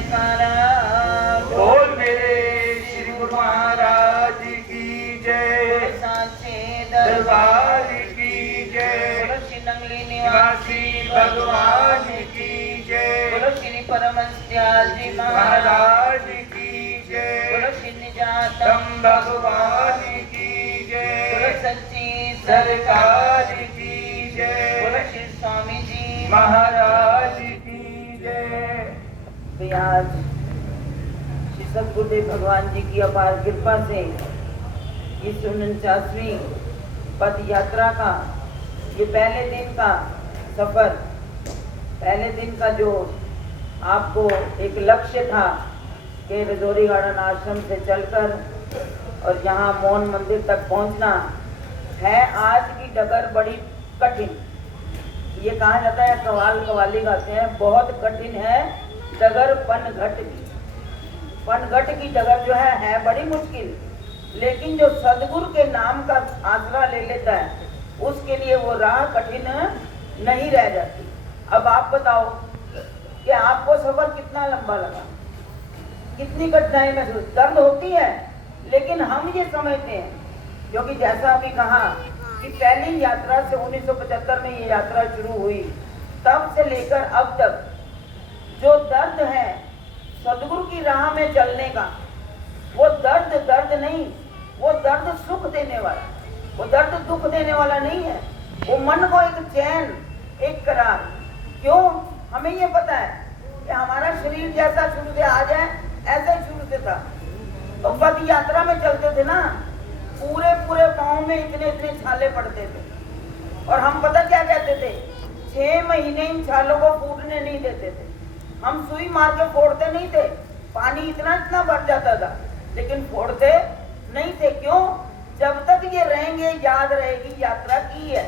जयकारा। बोल मेरे श्री गुरु महाराज की जय। साचे दरबार की जय। बोलो श्री नंगली निवासी भगवान की जय। बोलो श्री परमहंस दयाल जी महाराज की जय। बोलो श्री निजातम भगवान की बोलो जय। सच्ची सरकार की जय। बोलो श्री स्वामी जी महाराज की जय। तो आज श्री सद्गुरुदेव भगवान जी की अपार कृपा से इस 49वीं पद यात्रा का ये पहले दिन का सफर, पहले दिन का जो आपको एक लक्ष्य था कि रजौरी गार्डन आश्रम से चलकर और यहाँ मौन मंदिर तक पहुँचना है। आज की डगर बड़ी कठिन, ये कहा जाता है कवाल कवाली गाते हैं, बहुत कठिन है डगर पनघट की। पनघट की डगर जो है बड़ी मुश्किल, लेकिन जो सदगुरु के नाम का आसरा ले लेता है उसके लिए वो राह कठिन नहीं रह जाती। अब आप बताओ कि आपको सफर कितना लंबा लगा, कितनी कठिनाई महसूस, दर्द होती है, लेकिन हम ये समझते हैं क्योंकि जैसा अभी कहा कि पहली यात्रा से 1975 में ये यात्रा शुरू हुई, तब से लेकर अब तक जो दर्द है सदगुरु की राह में चलने का, वो दर्द दर्द नहीं, वो दर्द सुख देने वाला, वो दर्द दुख देने वाला नहीं है। वो मन को एक चैन, एक करार। क्यों? हमें ये पता है कि हमारा शरीर जैसा शुरू से आ जाए ऐसा ही शुरू से था। तो पद यात्रा में चलते थे ना, पूरे पूरे पाँव में इतने इतने छाले पड़ते थे और हम पता क्या कहते थे, 6 महीने इन छालों को फूटने नहीं देते थे। हम सुई मार के फोड़ते नहीं थे, पानी इतना इतना भर जाता था, लेकिन फोड़ते नहीं थे। क्यों? जब तक ये रहेंगे याद रहेगी यात्रा की है,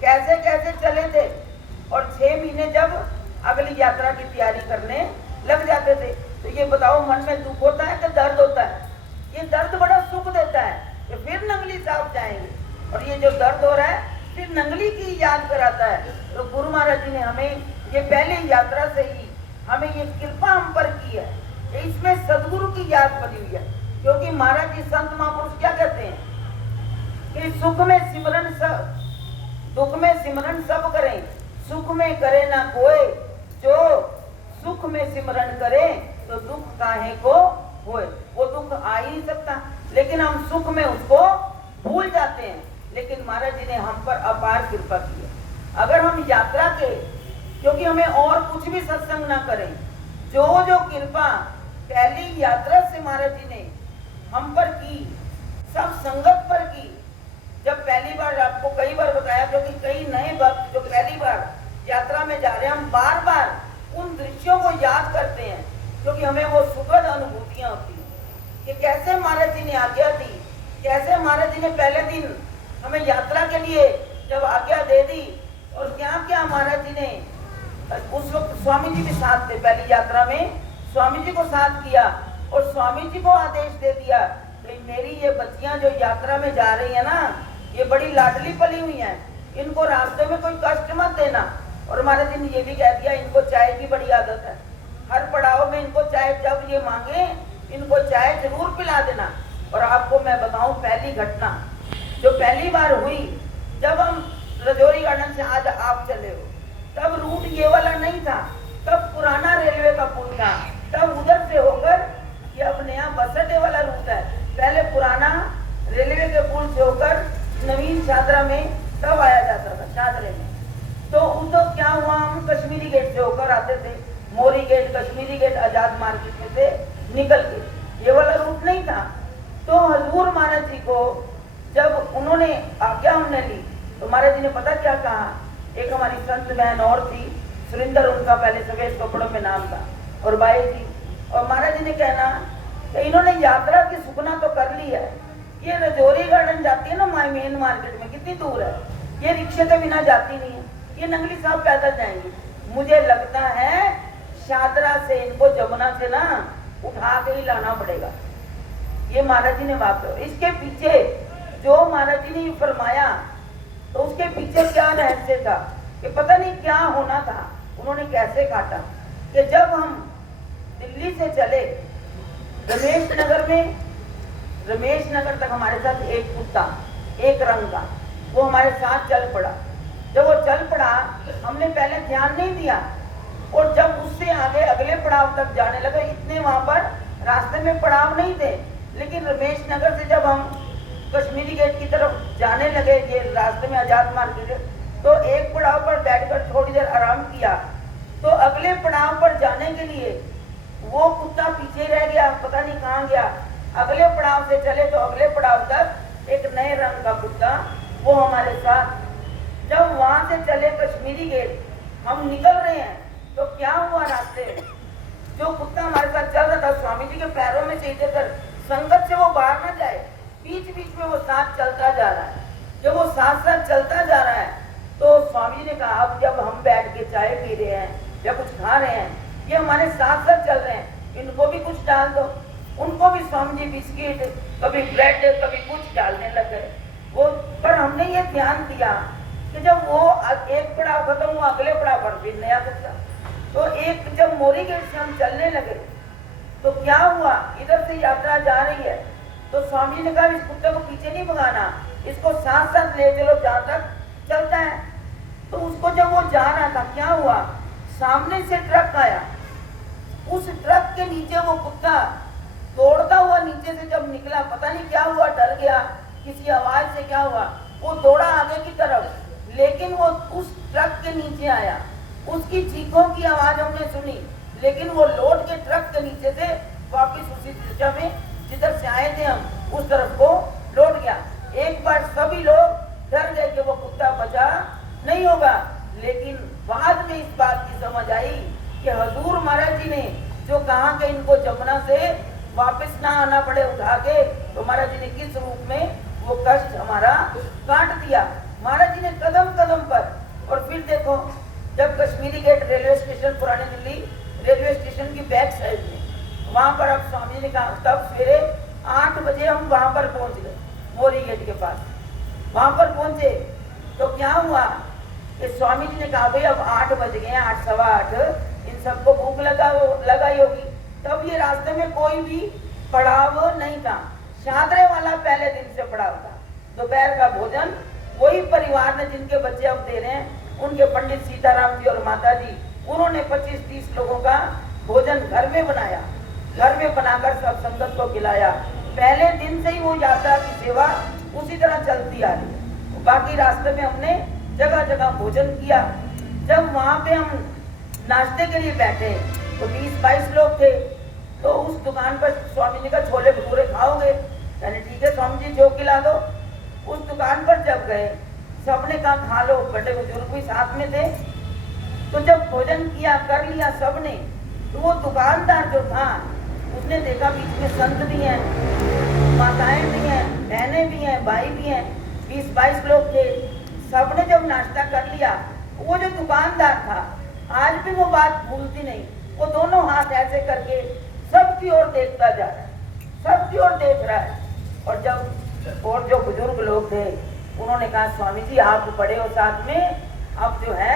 कैसे कैसे चले थे। और 6 महीने जब अगली यात्रा की तैयारी करने लग जाते थे, तो ये बताओ मन में दुख होता है कि दर्द होता है? ये दर्द बड़ा सुख देता है कि फिर नंगली साहब जाएंगे, और ये जो दर्द हो रहा है फिर नंगली की याद कराता है। तो गुरु महाराज जी ने हमें ये पहले यात्रा से ही हमें ये कृपा हम पर की है, इसमें सदगुरु की याद बनी हुई है। क्योंकि महाराज जी संत महापुरुष क्या कहते हैं कि सुख में सिमरन सब, दुख में सिमरन सब करें, सुख में करे ना कोई, जो सुख में सिमरन करे तो दुख काहे को होए। वो दुख आ ही नहीं सकता, लेकिन हम सुख में उसको भूल जाते हैं। लेकिन महाराज जी ने हम पर अपार कृपा की है। अगर हम यात्रा के, क्योंकि हमें और कुछ भी सत्संग ना करें, जो जो कृपा पहली यात्रा से महाराज जी ने हम पर की, सब संगत पर की। जब पहली बार, आपको कई बार बताया, क्योंकि कई नए भक्त जो पहली बार यात्रा में जा रहे हैं, हम बार बार उन दृश्यों को याद करते हैं, क्योंकि हमें वो सुखद अनुभूतियां होती हैं कि कैसे महाराज जी ने आज्ञा दी, कैसे महाराज जी ने पहले दिन हमें यात्रा के लिए जब आज्ञा दे दी, और क्या क्या महाराज जी ने उस वक्त स्वामी जी भी साथ थे। पहली यात्रा में स्वामी जी को साथ किया और स्वामी जी को आदेश दे दिया कि मेरी ये बच्चियां जो यात्रा में जा रही है ना, ये बड़ी लाडली पली हुई हैं, इनको रास्ते में कोई कष्ट मत देना। और महाराज जी ने ये भी कह दिया, इनको चाय की बड़ी आदत है, हर पड़ाव में इनको चाय, जब ये मांगे इनको चाय जरूर पिला देना। और आपको मैं बताऊं पहली घटना जो पहली बार हुई, जब हम रजौरी गार्डन से आज आप चले हो, तब रूट ये वाला नहीं था, तब पुराना रेलवे का पुल था, तब उधर से होकर ये अब नया बस अड्डे वाला रूट है। पहले पुराना रेलवे के पुल से होकर नवीन शादरा में तब आया जाता था, शादरे में। तो उधर क्या हुआ, हम कश्मीरी गेट से होकर आते थे, मोरी गेट, कश्मीरी गेट, आजाद मार्केट में से निकल के, ये वाला रूट नहीं था। तो हजूर महाराज जी को जब उन्होंने आज्ञा हमने ली, तो महाराज जी ने पता क्या कहा, एक हमारी संत बहन और थी, सुरिंदर उनका पहले सफेद कपड़ों में नाम था, और बाई जी, और महाराज जी ने कहना कि इन्होंने यात्रा की सुखना तो कर ली है, ये रजौरी गार्डन जाती है ना मेन मार्केट में, कितनी दूर है, ये रिक्शे के बिना जाती नहीं है, ये नंगली साहब पैदल जाएंगे। मुझे लगता है शादरा से इनको जमुना से ना उठा के ही लाना पड़ेगा। ये महाराज जी ने बात करो। इसके पीछे जो महाराज जी ने फरमाया, तो उसके पीछे क्या रहस्य था कि पता नहीं क्या होना था, उन्होंने कैसे काटा कि जब हम दिल्ली से चले रमेश नगर में, रमेश नगर तक हमारे साथ एक कुत्ता एक रंग का वो हमारे साथ चल पड़ा। जब वो चल पड़ा हमने पहले ध्यान नहीं दिया, और जब उससे आगे अगले पड़ाव तक जाने लगे, इतने वहां पर रास्ते में पड़ाव नहीं थे, लेकिन रमेश नगर से जब हम कश्मीरी गेट की तरफ जाने लगे, ये रास्ते में आजाद मार्केट, तो एक पड़ाव पर बैठकर थोड़ी देर आराम किया, तो अगले पड़ाव पर जाने के लिए वो कुत्ता पीछे रह गया, पता नहीं कहाँ गया। अगले पड़ाव से चले तो अगले पड़ाव तक एक नए रंग का कुत्ता वो हमारे साथ। जब वहां से चले कश्मीरी गेट, हम निकल रहे हैं तो क्या हुआ, रास्ते में जो कुत्ता हमारे साथ चल रहा था, स्वामी जी के पैरों में से इधर संगत से वो बाहर ना जाए, बीच बीच में वो साथ चलता जा रहा है। जब वो साथ साथ चलता जा रहा है तो स्वामी जी ने कहा, अब जब हम बैठ के चाय पी रहे हैं या कुछ खा रहे हैं, ये हमारे साथ साथ चल रहे हैं, इनको भी कुछ डाल दो। उनको भी स्वामी जी बिस्किट, कभी ब्रेड, कभी कुछ डालने लगे। वो पर हमने ये ध्यान दिया कि जब वो एक पड़ाव खत्म हुआ, अगले पड़ाव पर फिर नया कुत्ता। तो एक जब मोरी गेट से हम चलने लगे तो क्या हुआ, इधर से यात्रा जा रही है, तो स्वामी जी ने कहा इस कुत्ते को पीछे नहीं भगाना, इसको साथ साथ ले चलो जहाँ तक चलता है। तो उसको जब वो जा रहा था, क्या हुआ, सामने से ट्रक आया, उस ट्रक के नीचे वो कुत्ता दौड़ता हुआ नीचे से जब निकला, पता नहीं क्या हुआ, डर गया, किसी आवाज से क्या हुआ, वो दौड़ा आगे की तरफ, लेकिन वो उस ट्रक के नीचे आया, उसकी चीखों की आवाज हमने सुनी, लेकिन वो लौट के ट्रक के नीचे से वापस उसी दिशा में जिधर से आए थे हम उस तरफ को लौट गया। एक बार सभी लोग डर गए कि वो कुत्ता बचा नहीं होगा, लेकिन बाद में इस बात की समझ आई कि हजूर महाराज जी ने जो कहा कि इनको जमुना से वापस ना आना पड़े उठा के, तो महाराज जी ने किस रूप में वो कष्ट हमारा काट दिया। महाराज जी ने कदम कदम पर, और फिर देखो जब कश्मीरी गेट रेलवे स्टेशन, पुरानी दिल्ली रेलवे स्टेशन की बैक साइड में, वहां पर अब स्वामी जी ने कहा, तब सवेरे 8 बजे हम वहां पर पहुंच गए, मोरी गेट के पास। वहां पर पहुंचे तो क्या हुआ कि स्वामी जी ने कहा, भाई अब 8 बज गए, 8 सवा 8, इन सबको भूख लगाई होगी। तब ये रास्ते में कोई भी पड़ाव नहीं था, शादरे वाला पहले दिन से पड़ाव था। दोपहर का भोजन वही परिवार ने, जिनके बच्चे अब दे रहे हैं, उनके पंडित सीताराम जी और माता जी, उन्होंने 25-30 लोगों का भोजन घर में बनाया, घर में बनाकर सब संगत को खिलाया। पहले दिन से ही वो यात्रा की सेवा उसी तरह चलती आ रही है। बाकी रास्ते में हमने जगह जगह भोजन किया। जब वहां पे हम नाश्ते के लिए बैठे तो 20-22 लोग थे, तो उस दुकान पर स्वामी जी का छोले भटूरे खाओगे, मैंने ठीक है स्वामी जी जो खिला दो। उस दुकान पर जब गए, सबने कहा खा लो, बड़े बुजुर्ग भी साथ में थे। तो जब भोजन किया, कर लिया सबने, तो वो दुकानदार जो था उसने देखा बीच में संत भी हैं, माताएं भी हैं, बहनें भी हैं, भाई भी हैं, 20-22 लोग थे। सबने जब नाश्ता कर लिया, वो जो दुकानदार था आज भी वो बात भूलती नहीं, वो दोनों हाथ ऐसे करके सबकी ओर देखता जा रहा है, सबकी ओर देख रहा है। और जब और जो बुजुर्ग लोग थे उन्होंने कहा, स्वामी जी आप बड़े हो साथ में, अब जो है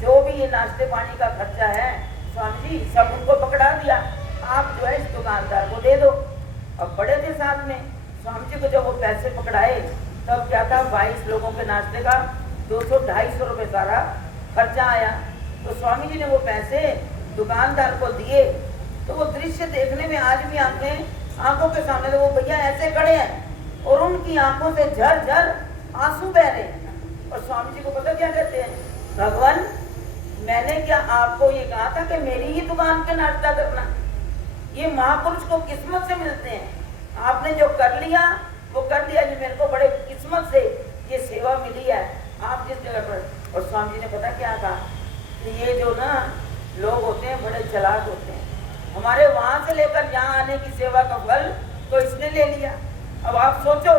जो भी ये नाश्ते पानी का खर्चा है स्वामी जी सब उनको पकड़ा दिया, आप जो है इस दुकानदार को दे दो। अब बड़े थे साथ में, स्वामी जी को जब वो पैसे पकड़ाए तब क्या था, 22 लोगों के नाश्ते का 200-250 रुपए सारा खर्चा आया। तो स्वामी जी ने वो पैसे दुकानदार को दिए। तो वो दृश्य देखने में आज भी आंखों के सामने, तो वो भैया ऐसे खड़े हैं और उनकी आंखों से झर-झर आंसू बह रहे हैं। और स्वामी जी को पता क्या कहते हैं, भगवान मैंने क्या आपको ये कहा था कि मेरी ही दुकान पे नाश्ता करना? ये महापुरुष को किस्मत से मिलते हैं, आपने जो कर लिया वो कर दिया, जो मेरे को बड़े किस्मत से ये सेवा मिली है आप जिस जगह पर। और स्वामी जी ने पता क्या कहा कि ये जो ना लोग होते हैं बड़े चालाक होते हैं, हमारे वहां से लेकर यहाँ आने की सेवा का फल तो इसने ले लिया। अब आप सोचो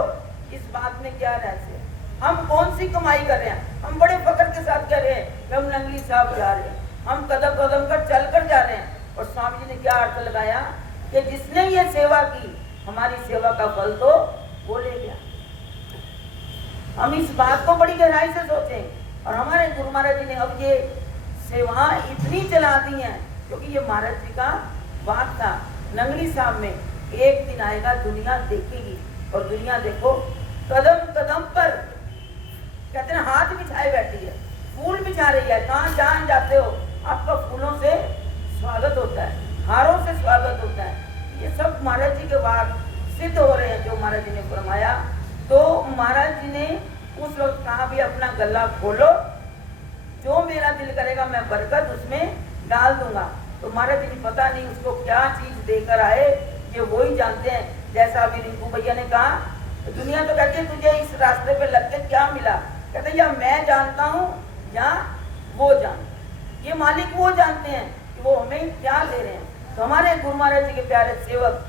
इस बात में क्या रहस्य है, हम कौन सी कमाई कर रहे हैं? हम बड़े फख्र के साथ कह रहे हैं कि हम नंगली साहब जा रहे हैं, हम कदम कदम कर चल कर जा रहे हैं। और स्वामी जी ने क्या अर्थ लगाया कि जिसने ये सेवा की, हमारी सेवा का फल तो वो ले गया। हम इस बात को बड़ी गहराई से सोचें। और हमारे गुरु महाराज जी ने अब ये सेवा इतनी चला दी है, क्योंकि ये महाराज जी का बात था नंगली साहब में, एक दिन आएगा दुनिया देखेगी। और दुनिया देखो कदम कदम पर कहते हैं हाथ बिछाए बैठी है, फूल बिछा रही है। कहाँ जहाँ जाते हो आपका फूलों से स्वागत होता है, हारों से स्वागत होता है। ये सब महाराज जी के बाद सिद्ध हो रहे हैं जो महाराज जी ने फरमाया। तो महाराज जी ने उस वक्त कहा भी अपना गला खोलो, जो मेरा दिल करेगा मैं बरकत उसमें डाल दूंगा। तो महाराज जी ने पता नहीं उसको क्या चीज देकर आए, ये वो ही जानते हैं। जैसा अभी रिंकू भैया ने कहा, तो दुनिया तो कहती है तुझे इस रास्ते पे लग के क्या मिला, कहते या मैं जानता हूँ या वो जान, ये मालिक वो जानते हैं कि वो हमें क्या दे रहे हैं। तो हमारे गुरु महाराज जी के प्यारे सेवक,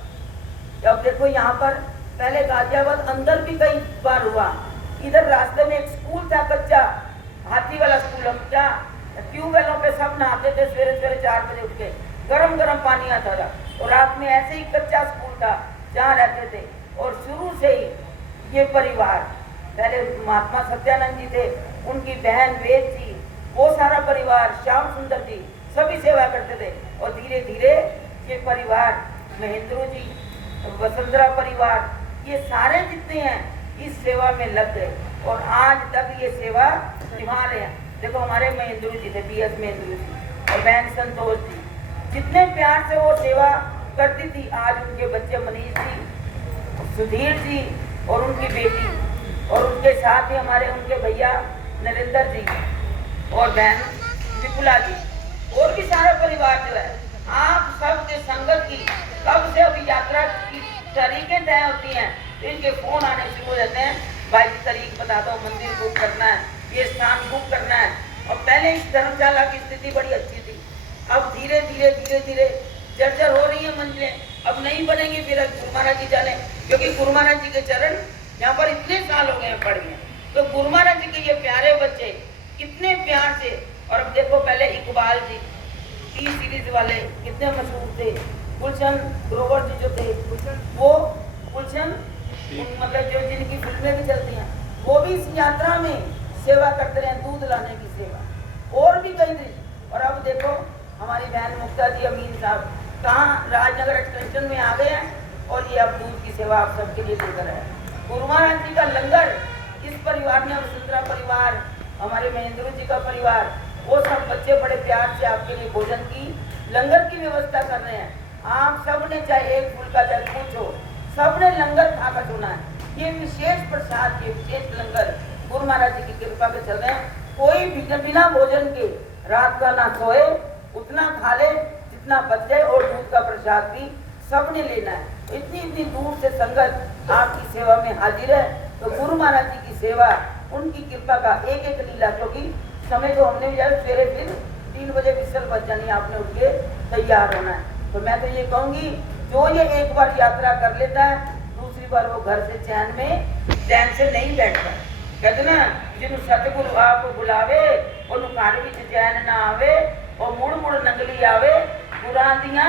अब देखो यहाँ पर पहले गाजियाबाद अंदर भी कई बार हुआ, इधर रास्ते में एक स्कूल था कच्चा, हाथी वाला स्कूल। हम क्या ट्यूबवेलों पे सब नहाते थे सवेरे सवेरे 4 बजे उठ के, गरम गरम पानी आता था। और रात में ऐसे ही कच्चा स्कूल था जहाँ रहते थे। और शुरू से ही ये परिवार, पहले महात्मा सत्यानंद जी थे, उनकी बहन वेद जी, वो सारा परिवार, श्याम सुंदर जी, सभी सेवा करते थे। और धीरे धीरे ये परिवार, महेंद्र जी, वसुंधरा परिवार, ये सारे जितने हैं इस सेवा में लग गए और आज तक ये सेवा निभा रहे हैं। देखो हमारे महेंद्र जी थे, BS महेंद्र जी और बहन संतोष जी, जितने प्यार से वो सेवा करती थी। आज उनके बच्चे मनीष जी, सुधीर जी और उनकी बेटी, और उनके साथ ही हमारे उनके भैया नरेंद्र जी और बहन विपुला जी, और भी सारा परिवार जो है, आप सब के संगत की कब से अभी यात्रा की तारीखें तय होती हैं तो इनके फोन आने शुरू हो जाते हैं, भाई की तारीख बता दो, मंदिर बुक करना है, ये स्थान बुक करना है। और पहले इस धर्मशाला की स्थिति बड़ी अच्छी थी, अब धीरे धीरे जर्जर हो रही है मंजिलें, अब नहीं बनेंगी। फिर गुरु महाराज जी जाने, क्योंकि गुरु महाराज जी के चरण यहाँ पर इतने साल हो गए हैं पड़ गए। तो गुरु महाराज जी के ये प्यारे बच्चे कितने प्यार से, और अब देखो पहले इकबाल जी टी सीरीज वाले कितने मशहूर थे, गुलशन ग्रोवर जी जो थे, वो गुलशन मतलब जो जिनकी फिल्में भी चलती हैं, वो भी इस यात्रा में सेवा करते रहे, दूध लाने की सेवा, और भी कई दिन। और अब देखो हमारी बहन मुक्ता जी अमीन साहब कहाँ राजनगर एक्सटेंशन में आ गए हैं और ये अब दूध की सेवा आप सबके लिए देकर है। गुरु महाराज जी का लंगर इस परिवार ने, वसुंधरा परिवार, हमारे महेंद्र जी का परिवार, वो सब बच्चे बड़े प्यार से आपके लिए भोजन की, लंगर की व्यवस्था कर रहे हैं। आप सब ने चाहे एक फूल का जल पूछो, सबने लंगर खाकर सुना है। ये विशेष प्रसाद, ये विशेष लंगर गुरु महाराज जी की कृपा से चल रहे हैं। कोई भी बिना भोजन के रात का ना सोए, उतना खा ले जितना बचे, और दूध का प्रसाद भी सबने लेना है। इतनी दूर से संगत आपकी सेवा में हाजिर है। तो गुरु महाराज जी की सेवा, उनकी कृपा का एक एक लीला, क्योंकि समय को हमने यार सवेरे फिर 3 बजे विसल बच जानी, आपने उठ के तैयार होना है। तो मैं तो ये कहूँगी, जो ये एक बार यात्रा कर लेता है, दूसरी बार वो घर से चैन से नहीं बैठता। कहते ना, जिन सतगुरु आप बुलावे और घर विच चैन ना आवे, और मुड़ मुड़ नंगली आवे गुरां दियां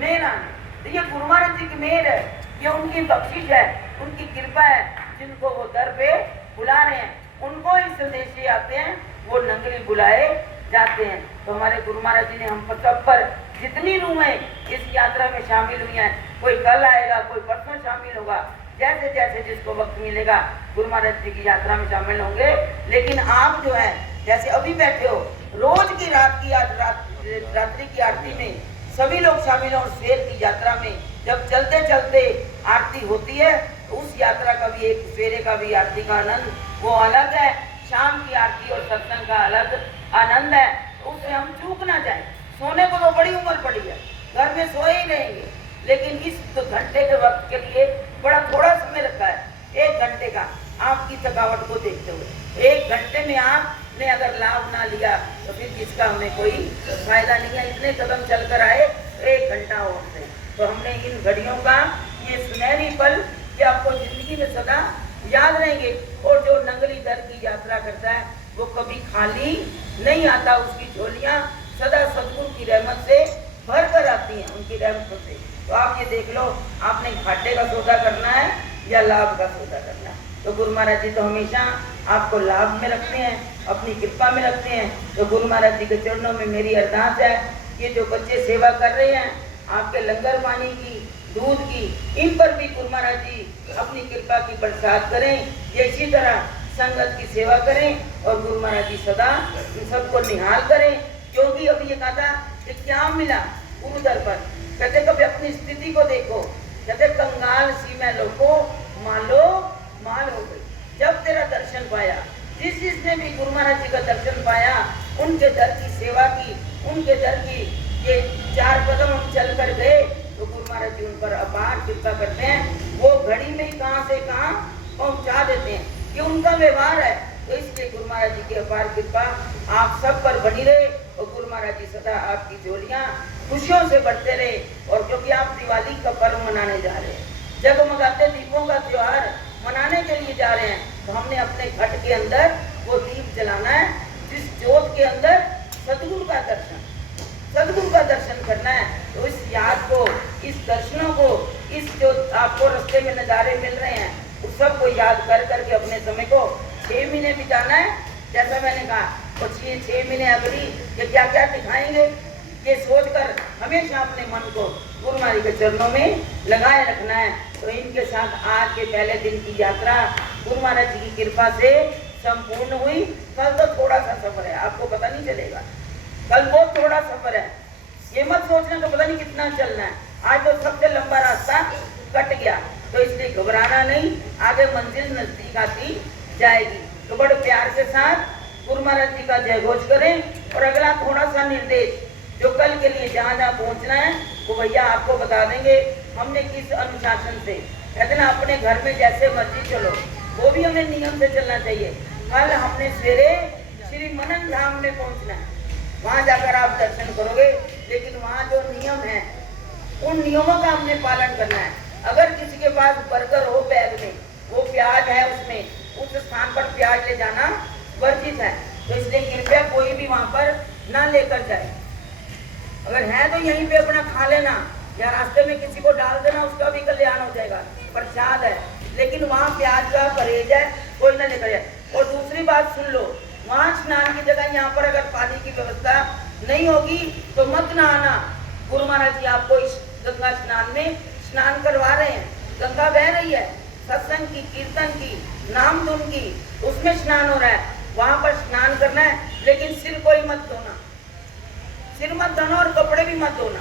मेहरां। तो ये गुरु महाराज जी की मेहर है, ये उनकी बख्शिश है, उनकी कृपा है, जिनको वो दर पे बुला रहे हैं, उनको ही संदेश आते हैं, वो नंगली बुलाए जाते हैं। तो हमारे गुरु महाराज जी ने हम सब पर जितनी रूहें इस यात्रा में शामिल हुई हैं, कोई कल आएगा, कोई परसों शामिल होगा, जैसे जैसे जिसको वक्त मिलेगा गुरु महाराज जी की यात्रा में शामिल होंगे। लेकिन आप जो है, जैसे अभी बैठे हो, रोज की रात्रि की आरती में सभी लोग शामिल हो, और शेर की यात्रा में जब चलते चलते आरती होती है, तो उस यात्रा का भी एक, सवेरे का भी आरती का आनंद वो अलग है, शाम की आरती और सत्संग का अलग आनंद है। तो उससे हम चूक ना जाए। सोने को तो बड़ी उम्र पड़ी है, घर में सोए ही रहेंगे, लेकिन इस 2 घंटे के वक्त के लिए बड़ा थोड़ा समय लगता है। 1 घंटे का आपकी थकावट को देखते हुए 1 घंटे में आपने अगर लाभ ना लिया तो फिर इसका हमें कोई फायदा नहीं है। इतने कदम चलकर आए, 1 घंटा और से, तो हमने इन घड़ियों का ये सुनहरी पल ये आपको जिंदगी में सदा याद रहेंगे। और जो नंगली दर की यात्रा करता है वो कभी खाली नहीं आता, उसकी झोलियाँ सदा सदगुरु की रहमत से भर कर आती हैं, उनकी रहमतों से। तो आप ये देख लो, आपने घाटे का सौदा करना है या लाभ का सौदा करना है। तो गुरु महाराज जी तो हमेशा आपको लाभ में रखते हैं, अपनी कृपा में रखते हैं। तो गुरु महाराज जी के चरणों में मेरी अरदास है, ये जो बच्चे सेवा कर रहे हैं, आपके लंगर पानी की, दूध की, इन पर भी गुरु महाराज जी अपनी कृपा की बरसात करें। ये इसी तरह संगत की सेवा करें और गुरु महाराज जी सदा इन सबको निहाल करें। क्योंकि अभी ये कहा था कि क्या मिला गुरु दर पर, कहते कभी अपनी स्थिति को देखो, कहते कंगाल सी मैं लोगो मालो माल हो गई। जब तेरा दर्शन पाया, जिसने भी गुरु महाराज जी का दर्शन पाया, उनके दर की सेवा की, उनके दर की ये 4 कदम हम चल कर गए तो गुरु महाराज जी उन पर अपार कृपा करते हैं। वो घड़ी में ही कहां से कहां पहुंचा देते हैं, ये उनका व्यवहार है। तो इसलिए गुरु महाराज जी की अपार कृपा आप सब पर बनी रहे और गुरु महाराज जी सदा आपकी झोलियां खुशियों से बढ़ते रहे। और क्योंकि आप दिवाली का पर्व मनाने जा रहे हैं, जगमगाते दीपों का त्योहार मनाने के लिए जा रहे हैं, तो हमने अपने घट के अंदर वो दीप जलाना है, जिस जोत के अंदर सदगुरु का दर्शन, सदगुरु का दर्शन करना है। तो इस याद को, इस दर्शनों को, इस जो आपको रास्ते में नज़ारे मिल रहे हैं, उस सब को याद कर करके अपने समय को 6 महीने बिताना है। जैसा मैंने कहा, तो 6 महीने अगली ये क्या क्या दिखाएंगे, ये सोचकर हमेशा अपने मन को गुरु महाराज के चरणों में लगाए रखना है। तो इनके साथ आज के पहले दिन की यात्रा गुरु महाराज जी की कृपा से संपूर्ण हुई। कल तो थोड़ा सा सफर है, आपको पता नहीं चलेगा, कल बहुत थोड़ा सफर है। ये मत सोचना कि पता नहीं कितना चलना है, आज तो सबसे लंबा रास्ता कट गया। तो इसलिए घबराना नहीं, आगे मंजिल नजदीक आती जाएगी। तो बड़े प्यार के साथ गुरु महाराज जी का जय घोष करें। और अगला थोड़ा सा निर्देश, जो कल के लिए जहाँ जहाँ पहुँचना है वो भैया आपको बता देंगे। हमने किस अनुशासन से, कहते ना अपने घर में जैसे मर्जी चलो, वो भी हमें नियम से चलना चाहिए। कल हमने सवेरे श्री मनन धाम में पहुँचना है, वहाँ जाकर आप दर्शन करोगे, लेकिन वहाँ जो नियम है उन नियमों का हमने पालन करना है। अगर किसी के पास बर्गर हो बैग में, वो प्याज है उसमें, उस स्थान पर प्याज ले जाना वर्जित है। तो इसलिए कृपया कोई भी वहाँ पर ना लेकर जाए। अगर है तो यहीं पे अपना खा लेना, या रास्ते में किसी को डाल देना, उसका भी कल्याण हो जाएगा, प्रसाद है। लेकिन वहाँ प्याज का परहेज है, कोई ना लेकर जाए। और दूसरी बात सुन लो, वहाँ स्नान की जगह यहाँ पर अगर पानी की व्यवस्था नहीं होगी तो मत नहाना। गुरु महाराज जी आपको इस गंगा स्नान में स्नान करवा रहे हैं, गंगा बह रही है, सत्संग की, कीर्तन की, नाम धुन की, उसमें स्नान हो रहा है, वहां पर स्नान करना है। लेकिन सिर कोई मत धोना, सिर मत धोना और कपड़े भी मत धोना,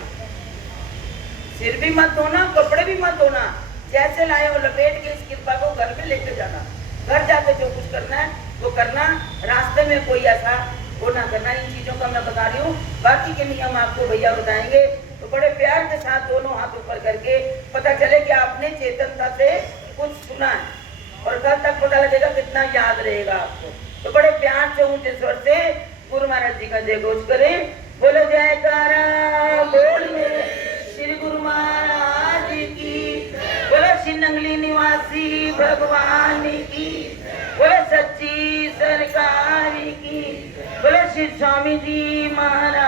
सिर भी मत धोना, कपड़े भी मत धोना। जैसे लाए हो लपेट के इस कृपा को घर में लेकर जाना, घर जाके जो कुछ करना है वो करना, रास्ते में कोई ऐसा वो ना करना। इन चीजों का मैं बता रही हूँ, बाकी के नियम आपको भैया बताएंगे। तो बड़े प्यार के साथ दोनों हाथ ऊपर करके पता चले कि आपने चेतनता से कुछ सुना है, और कल तक पता लगेगा कितना याद रहेगा आपको। तो बड़े प्यार से ऊंचे स्वर से गुरु महाराज जी का जय घोष करें। बोलो जयकारा बोलिए श्री गुरु महाराज की, बोलो श्री नंगली निवासी भगवान की, बोलो सच्ची सरकार की, बोलो श्री स्वामी जी महाराज।